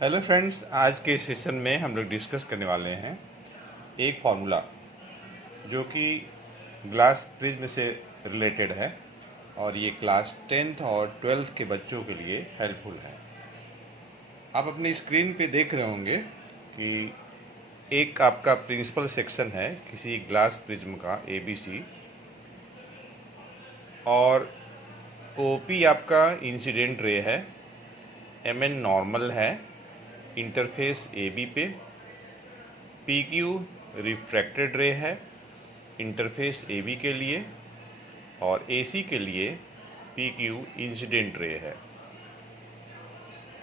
Hello friends, आज के session में हम लोग डिस्कस करने वाले हैं एक फार्मूला जो कि ग्लास प्रिज्म से रिलेटेड है और ये क्लास 10th और 12th के बच्चों के लिए हेल्पफुल है। आप अपनी स्क्रीन पे देख रहे होंगे कि एक आपका प्रिंसिपल सेक्शन है किसी ग्लास प्रिज्म का ABC और OP आपका इंसिडेंट रे है, MN नॉर्मल है इंटरफेस AB पे, PQ रिफ्रैक्टेड रे है इंटरफेस AB के लिए और AC के लिए PQ इंसिडेंट रे है।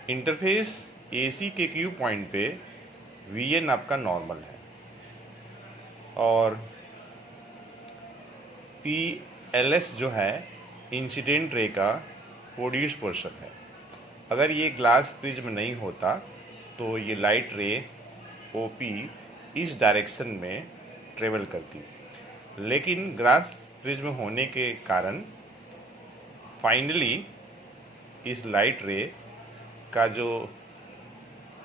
इंटरफेस AC के Q पॉइंट पे VN आपका नॉर्मल है और PLS जो है इंसिडेंट रे का प्रोड्यूस पोर्शन है। अगर ये ग्लास प्रिज्म नहीं होता तो ये लाइट रे OP इस डायरेक्शन में ट्रेवल करती, लेकिन ग्लास प्रिज्म होने के कारण फाइनली इस लाइट रे का जो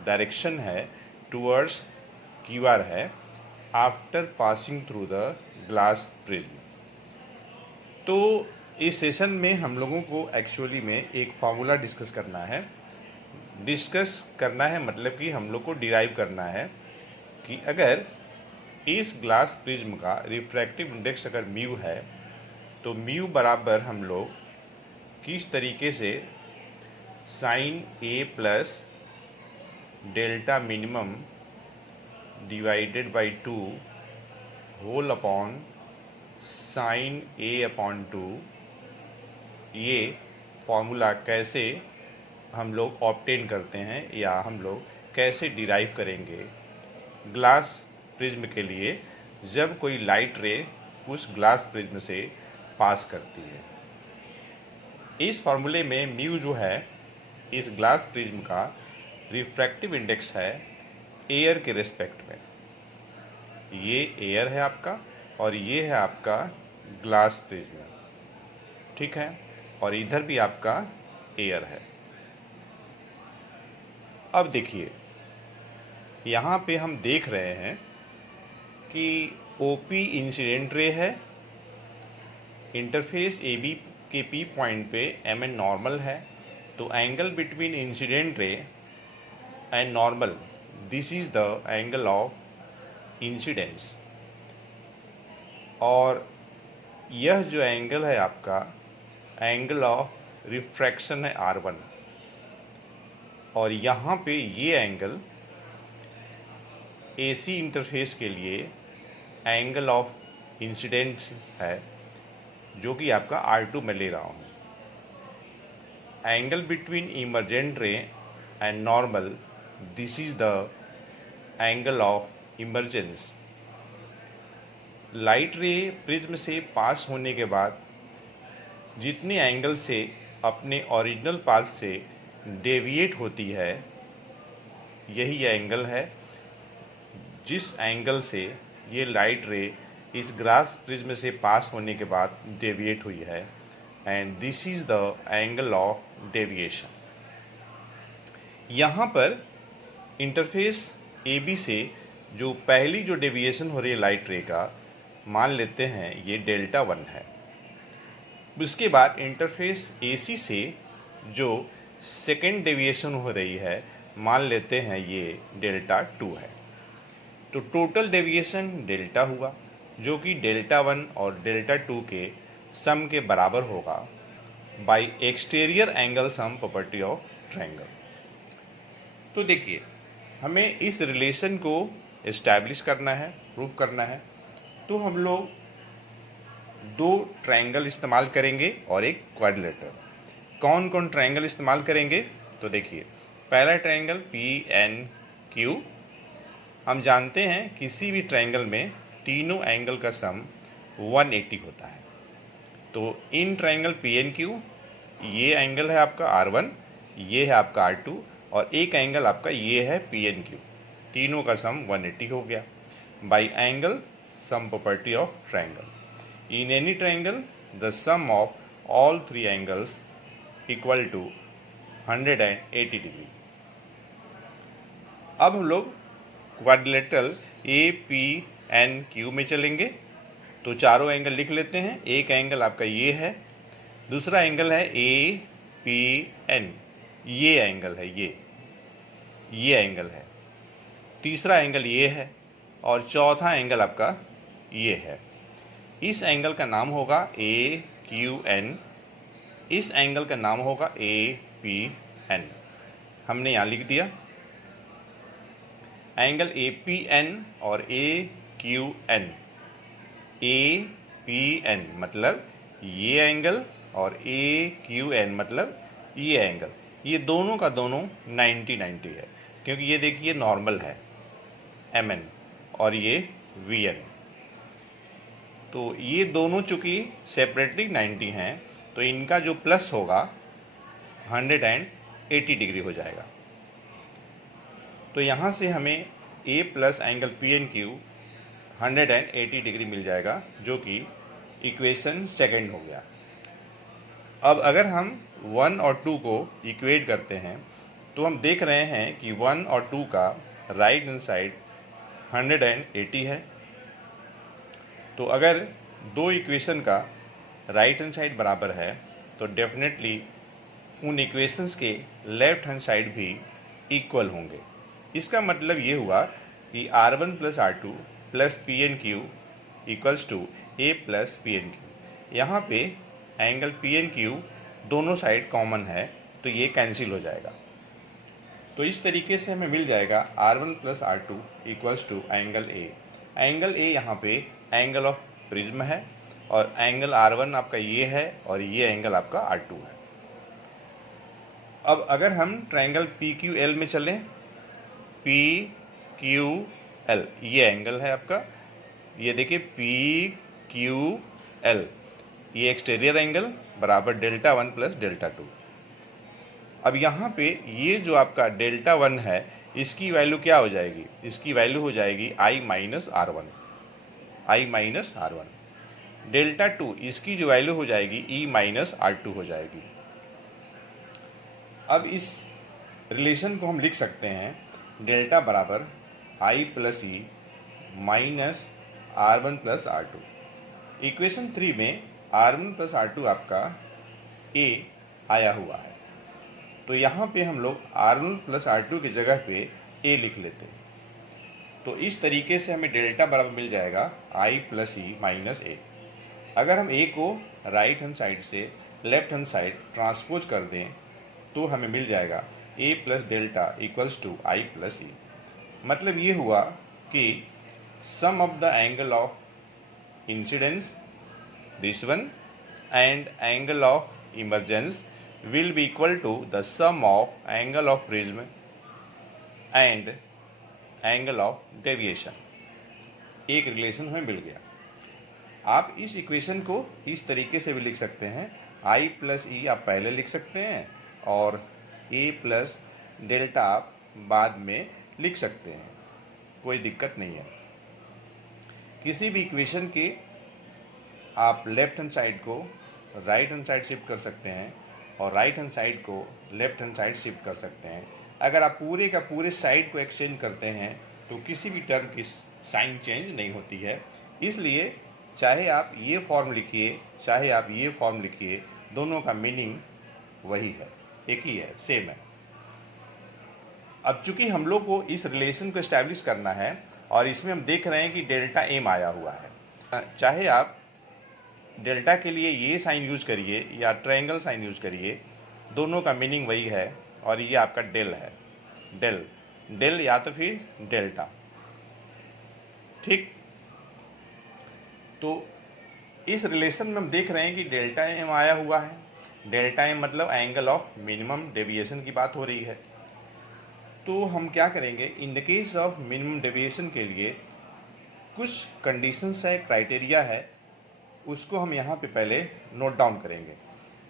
डायरेक्शन है टुवर्ड्स QR है after passing through the glass prism. तो इस सेशन में हम लोगों को एक्चुअली में एक फार्मूला डिस्कस करना है मतलब कि हम लोग को डिराइव करना है कि अगर इस ग्लास प्रिज्म का रिफ्रैक्टिव इंडेक्स अगर म्यू है तो म्यू बराबर हम लोग किस तरीके से sine A plus delta minimum divided by 2 whole upon sine A upon 2, ये फॉर्मूला कैसे हम लोग ऑब्टेन करते हैं या हम लोग कैसे डिराइव करेंगे ग्लास प्रिज्म के लिए जब कोई लाइट रे उस ग्लास प्रिज्म से पास करती है। इस फॉर्मूले में म्यू जो है इस ग्लास प्रिज्म का रिफ्रैक्टिव इंडेक्स है एयर के रिस्पेक्ट में। ये एयर है आपका और ये है आपका ग्लास प्रिज्म, ठीक है, और इधर भी आपका एयर है। अब देखिए यहाँ पे हम देख रहे हैं कि OP इंसिडेंट रे है, इंटरफेस AB के P पॉइंट पे MN नॉर्मल है, तो angle between incident ray and normal, this is the angle of incidence. और यह जो एंगल है आपका एंगल ऑफ रिफ्रैक्शन है R1 और यहाँ पे ये एंगल AC इंटरफेस के लिए एंगल ऑफ इंसिडेंट है जो कि आपका R2 में ले रहा हूँ। एंगल बिटवीन इमर्जेंट रे and normal, this is the angle of emergence. Light रे प्रिज्म से पास होने के बाद जितने एंगल से अपने ओरिजिनल पाथ से डेविएट होती है, यही एंगल है जिस एंगल से ये लाइट रे इस ग्लास प्रिज्म से पास होने के बाद डेविएट हुई है, and this is the angle of deviation. यहाँ पर इंटरफेस AB से जो पहली जो डेविएशन हो रही है लाइट रे का, मान लेते हैं ये डेल्टा 1 है। उसके बाद इंटरफेस AC से जो सेकेंड डेविएशन हो रही है, मान लेते हैं ये डेल्टा 2 है। तो टोटल डेविएशन डेल्टा हुआ जो कि डेल्टा 1 और डेल्टा 2 के सम के बराबर होगा bye exterior angle sum property of triangle. तो देखिए हमें इस रिलेशन को एस्टैब्लिश करना है, प्रूफ करना है, तो हम लोग दो ट्रायंगल इस्तेमाल करेंगे और एक क्वाड्रिलेटरल। कौन कौन ट्रायंगल इस्तेमाल करेंगे? तो देखिए पहला ट्रायंगल PNQ। हम जानते हैं किसी भी ट्रायंगल में तीनों एंगल का सम 180 होता है। तो इन ट्रायंगल PNQ ये एंगल है आपका R1, ये है आपका R2 और एक एंगल आपका ये है PNQ, तीनों का सम 180 हो गया by angle sum property of triangle. In any triangle the sum of all three angles equal to 180 degree. अब हम लोग क्वाड्रिलेटरल APNQ में चलेंगे। तो चारों एंगल लिख लेते हैं। एक एंगल आपका ये है, दूसरा एंगल है APN, ये एंगल है, ये एंगल है, तीसरा एंगल ये है और चौथा एंगल आपका ये है। इस एंगल का नाम होगा AQN, इस एंगल का नाम होगा APN। हमने यहाँ लिख दिया। एंगल APN और AQN, APN मतलब ये एंगल और AQN मतलब ये एंगल, ये दोनों का दोनों 90-90 है, क्योंकि ये देखिए नॉर्मल है MN और ये VN। तो ये दोनों चूँकि सेपरेटली 90 हैं, तो इनका जो प्लस होगा 180 डिग्री हो जाएगा। तो यहाँ से हमें A plus angle PNQ 180 degree मिल जाएगा, जो कि इक्वेशन सेकंड हो गया। अब अगर हम 1 और 2 को इक्वेट करते हैं तो हम देख रहे हैं कि 1 और 2 का राइट हैंड साइड 180 है। तो अगर दो इक्वेशन का राइट हैंड साइड बराबर है तो डेफिनेटली उन इक्वेशंस के लेफ्ट हैंड साइड भी इक्वल होंगे। इसका मतलब ये हुआ कि R1 plus R2 plus PNQ equals to A plus PNQ। यहाँ पे एंगल PNQ दोनों साइड कॉमन है, तो ये कैंसिल हो जाएगा। तो इस तरीके से हमें मिल जाएगा R1 plus R2 equals to angle A। Angle A यहाँ पे एंगल ऑफ प्रिज्म है और एंगल R1 आपका ये है और ये एंगल आपका R2 है। अब अगर हम ट्रायंगल PQL में चलें, PQL ये एंगल है आपका, ये देखिए PQL, ये एक्सटीरियर एंगल बराबर डेल्टा 1 प्लस डेल्टा 2। अब यहाँ पे ये जो आपका डेल्टा 1 है, इसकी वैल्यू क्या हो जाएगी? इसकी वैल्यू हो जाएगी I minus R1, I minus R1। Delta 2 इसकी जो वैल्यू हो जाएगी E माइनस R2 हो जाएगी। अब इस रिलेशन को हम लिख सकते हैं डेल्टा बराबर I plus E minus R1 plus R2। Equation 3 में R1 प्लस R2 आपका A आया हुआ है, तो यहाँ पे हम लोग R1 प्लस R2 की जगह पे A लिख लेते हैं। तो इस तरीके से हमें डेल्टा बराबर मिल जाएगा I plus E minus A। अगर हम A को राइट हैंड साइड से लेफ्ट हैंड साइड ट्रांसपोज कर दें तो हमें मिल जाएगा A plus delta equals to I plus E। मतलब ये हुआ कि sum of the angle of incidence this one and angle of emergence will be equal to the sum of angle of prism and angle of deviation। एक relation हमें मिल गया। आप इस equation को इस तरीके से भी लिख सकते हैं, I प्लस E आप पहले लिख सकते हैं और A प्लस डेल्टा आप बाद में लिख सकते हैं, कोई दिक्कत नहीं है। किसी भी इक्वेशन के आप लेफ्ट हैंड साइड को राइट हैंड साइड शिफ्ट कर सकते हैं और राइट हैंड साइड को लेफ्ट हैंड साइड शिफ्ट कर सकते हैं। अगर आप पूरे का पूरे साइड को एक्सचेंज करते हैं तो किसी भी टर्म की साइन चेंज नहीं होती है। इसलिए चाहे आप ये फॉर्म लिखिए चाहे आप ये फॉर्म लिखिए, दोनों का मीनिंग वही है, एक ही है, सेम है। अब चूंकि हम लोग को इस रिलेशन को एस्टैब्लिश करना है और इसमें हम देख रहे हैं कि डेल्टा एम आया हुआ है, चाहे आप डेल्टा के लिए ये साइन यूज करिए या ट्रायंगल साइन यूज करिए, दोनों का मीनिंग वही है। और ये आपका डेल है, डेल या तो फिर डेल्टा, ठीक। तो इस रिलेशन में हम देख रहे हैं कि डेल्टा एम आया हुआ है। डेल्टा एम मतलब एंगल ऑफ मिनिमम डेविएशन की बात हो रही है। तो हम क्या करेंगे, इन the case of minimum deviation के लिए कुछ कंडीशंस है, क्राइटेरिया है, उसको हम यहाँ पे पहले नोट डाउन करेंगे।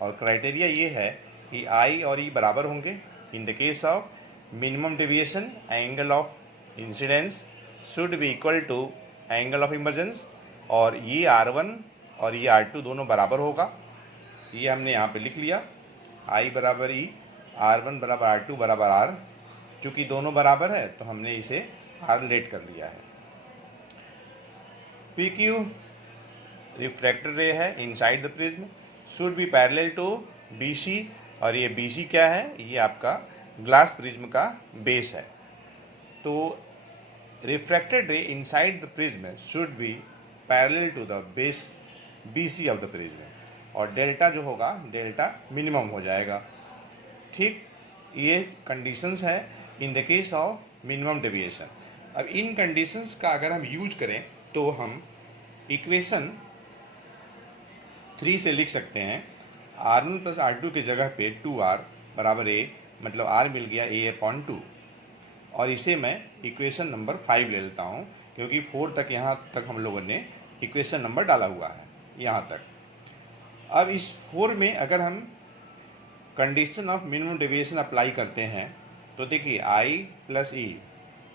और क्राइटेरिया ये है कि I और E बराबर होंगे। In the case of minimum deviation angle of incidence should be equal to angle of emergence, और ये R1 और ये R2 दोनों बराबर होगा। ये हमने यहाँ पे लिख लिया, I बराबर E, R1 बराबर R2 बराबर R। चूँकि दोनों बराबर है तो हमने इसे आर लेट कर लिया है। पी क्यू रिफ्रैक्टेड रे है inside the prism, should be parallel to B C, और ये बी सी क्या है, ये आपका ग्लास प्रिज्म का बेस है। तो refracted ray inside the prism should be parallel to the base B C of the prism, और डेल्टा जो होगा डेल्टा मिनिमम हो जाएगा। ठीक, ये कंडीशंस है इन the case of minimum deviation. अब इन कंडीशंस का अगर हम यूज करें तो हम इक्वेशन 3 से लिख सकते हैं R1 प्लस R2 की जगह पे 2R बराबर A, मतलब R मिल गया A/2, और इसे मैं इक्वेशन नंबर 5 ले लेता हूँ क्योंकि 4 तक यहाँ तक हम लोगों ने इक्वेशन नंबर डाला हुआ है यहाँ तक। अब इस 4 में अगर हम condition of minimum deviation apply करते हैं तो देखिए I प्लस E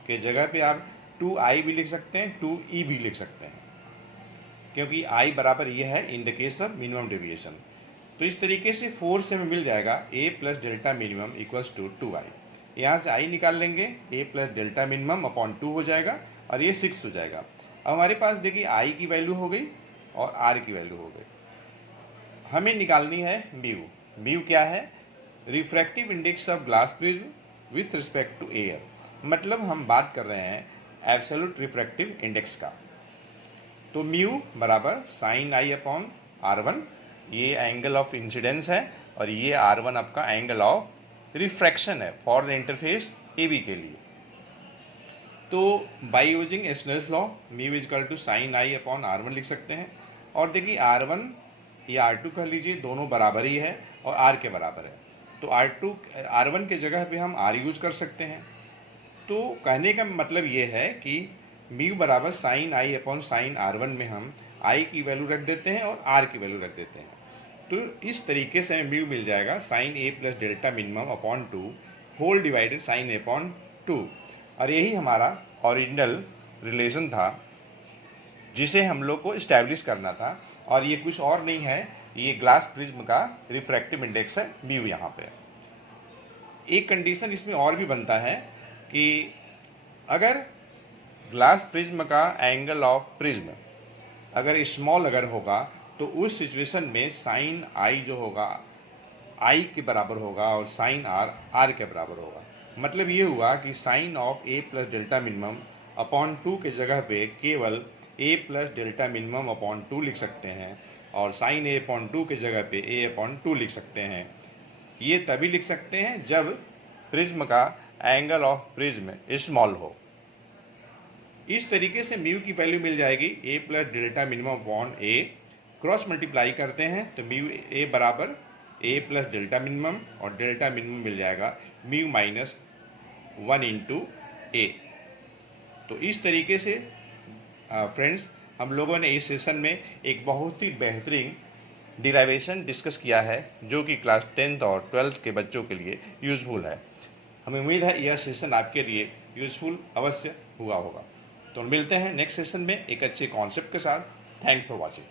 के जगह पे आप 2I भी लिख सकते हैं, 2E भी लिख सकते हैं, क्योंकि I बराबर ये है इन the case of minimum deviation. तो इस तरीके से 4 से हमें मिल जाएगा A plus delta minimum equals to 2I। यहाँ से I निकाल लेंगे, A plus delta minimum upon 2 हो जाएगा और ये 6 हो जाएगा। अब हमारे पास देखिए I की वैल्यू हो गई और R की वैल्यू हो गई। हमें निकालनी है म्यू। म्यू क्या है, refractive index of glass prism with respect to air, मतलब हम बात कर रहे हैं एब्सोल्यूट रिफ्रैक्टिव इंडेक्स का। तो म्यू बराबर साइन आई अपॉन R1, ये एंगल ऑफ इंसिडेंस है, और ये R1 आपका एंगल ऑफ रिफ्रैक्शन है फॉर द इंटरफेस AB के लिए। तो by using Snell's law mu is equal to sine I upon R1 लिख सकते हैं। और देखिए R1 या R2 कह लीजिए, दोनों बराबर ही है और R के बराबर है, तो R1 के जगह पे हम R यूज कर सकते हैं। तो कहने का मतलब ये है कि म्यू बराबर sign I upon sine R1 में हम I की वैल्यू रख देते हैं और R की वैल्यू रख देते हैं। तो इस तरीके से हमें म्यू मिल जाएगा sine A plus delta minimum upon 2 whole divided sine A upon 2, और यही हमारा ओरिजिनल रिलेशन था जिसे हम लोग को इस्टेब्लिश करना था, और ये कुछ और नहीं है, ये ग्लास प्रिज्म का रिफ्रैक्टिव इंडेक्स है म्यू। यहाँ पे एक कंडीशन इसमें और भी बनता है कि अगर ग्लास प्रिज्म का एंगल ऑफ प्रिज्म अगर स्मॉल अगर होगा तो उस सिचुएशन में साइन आई जो होगा आई के बराबर होगा और साइन आर आर के बराबर होगा। मतलब ये हुआ कि sine of A plus delta minimum upon 2 के जगह पे केवल A plus delta minimum upon 2 लिख सकते हैं, और साइन A अपॉन 2 के जगह पे A अपॉन 2 लिख सकते हैं। ये तभी लिख सकते हैं जब प्रिज्म का एंगल ऑफ प्रिज्म स्मॉल हो। इस तरीके से म्यू की वैल्यू मिल जाएगी A plus delta minimum upon A, cross multiply करते हैं तो म्यू A बराबर A प्लस डेल्टा मिनिमम, और डेल्टा मिनिमम मिल जाएगा म्यू माइनस 1 इंटू A। तो इस तरीके से फ्रेंड्स हम लोगों ने इस सेशन में एक बहुत ही बेहतरीन डिराइवेशन डिस्कस किया है जो कि क्लास 10th और 12th के बच्चों के लिए यूज़फुल है। हमें उम्मीद है यह सेशन आपके लिए यूज़फुल अवश्य हुआ होगा। तो मिलते हैं नेक्स्ट सेशन में एक अच्छे कॉन्सेप्ट के साथ। Thanks for watching.